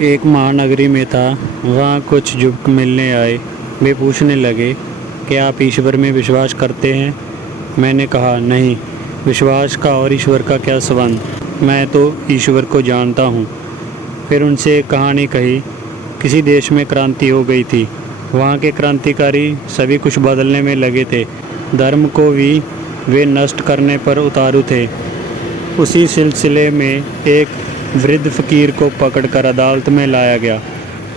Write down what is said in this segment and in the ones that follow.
एक महानगरी में था। वहाँ कुछ युवक मिलने आए। वे पूछने लगे, क्या आप ईश्वर में विश्वास करते हैं? मैंने कहा, नहीं, विश्वास का और ईश्वर का क्या संबंध, मैं तो ईश्वर को जानता हूँ। फिर उनसे एक कहानी कही। किसी देश में क्रांति हो गई थी। वहाँ के क्रांतिकारी सभी कुछ बदलने में लगे थे। धर्म को भी वे नष्ट करने पर उतारू थे। उसी सिलसिले में एक वृद्ध फ़कीर को पकड़कर अदालत में लाया गया।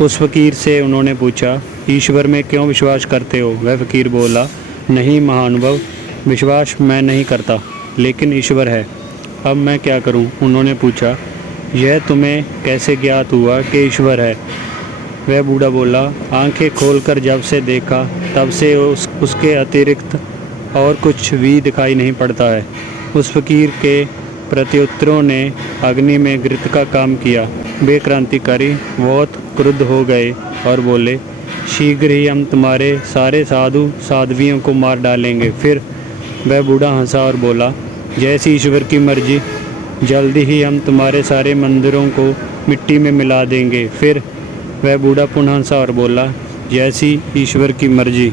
उस फ़कीर से उन्होंने पूछा, ईश्वर में क्यों विश्वास करते हो? वह फ़कीर बोला, नहीं महानुभाव, विश्वास मैं नहीं करता, लेकिन ईश्वर है। अब मैं क्या करूं? उन्होंने पूछा, यह तुम्हें कैसे ज्ञात हुआ कि ईश्वर है? वह बूढ़ा बोला, आंखें खोलकर जब से देखा तब से उसके अतिरिक्त और कुछ भी दिखाई नहीं पड़ता है। उस फ़कीर के प्रत्युत्तरों ने अग्नि में घृत का काम किया। वे क्रांतिकारी बहुत क्रुद्ध हो गए और बोले, शीघ्र ही हम तुम्हारे सारे साधु साध्वियों को मार डालेंगे। फिर वह बूढ़ा हंसा और बोला, जैसी ईश्वर की मर्जी, जल्दी ही हम तुम्हारे सारे मंदिरों को मिट्टी में मिला देंगे। फिर वह बूढ़ा पुनः हंसा और बोला, जैसी ईश्वर की मर्जी,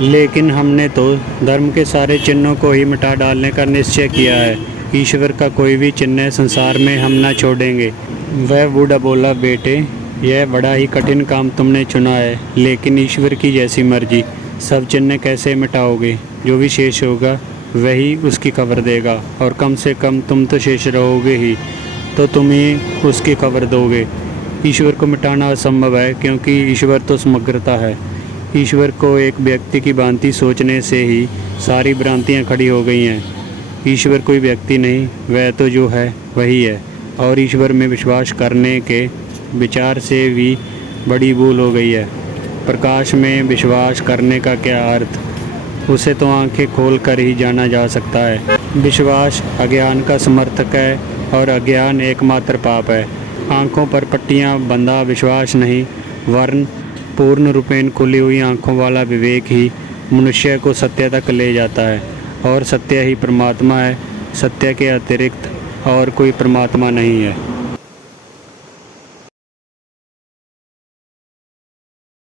लेकिन हमने तो धर्म के सारे चिन्हों को ही मिटा डालने का निश्चय किया है। ईश्वर का कोई भी चिन्ह संसार में हम न छोड़ेंगे। वह बूढ़ा बोला, बेटे, यह बड़ा ही कठिन काम तुमने चुना है, लेकिन ईश्वर की जैसी मर्जी, सब चिन्ह कैसे मिटाओगे? जो भी शेष होगा वही उसकी खबर देगा, और कम से कम तुम तो शेष रहोगे ही, तो तुम ही उसकी खबर दोगे। ईश्वर को मिटाना असंभव है, क्योंकि ईश्वर तो समग्रता है। ईश्वर को एक व्यक्ति की भांति सोचने से ही सारी भ्रांतियाँ खड़ी हो गई हैं। ईश्वर कोई व्यक्ति नहीं, वह तो जो है वही है। और ईश्वर में विश्वास करने के विचार से भी बड़ी भूल हो गई है। प्रकाश में विश्वास करने का क्या अर्थ? उसे तो आंखें खोल कर ही जाना जा सकता है। विश्वास अज्ञान का समर्थक है, और अज्ञान एकमात्र पाप है। आँखों पर पट्टियाँ बंधा विश्वास नहीं, वरन पूर्ण रूपेण खुली हुई आँखों वाला विवेक ही मनुष्य को सत्य तक ले जाता है, और सत्य ही परमात्मा है। सत्य के अतिरिक्त और कोई परमात्मा नहीं है।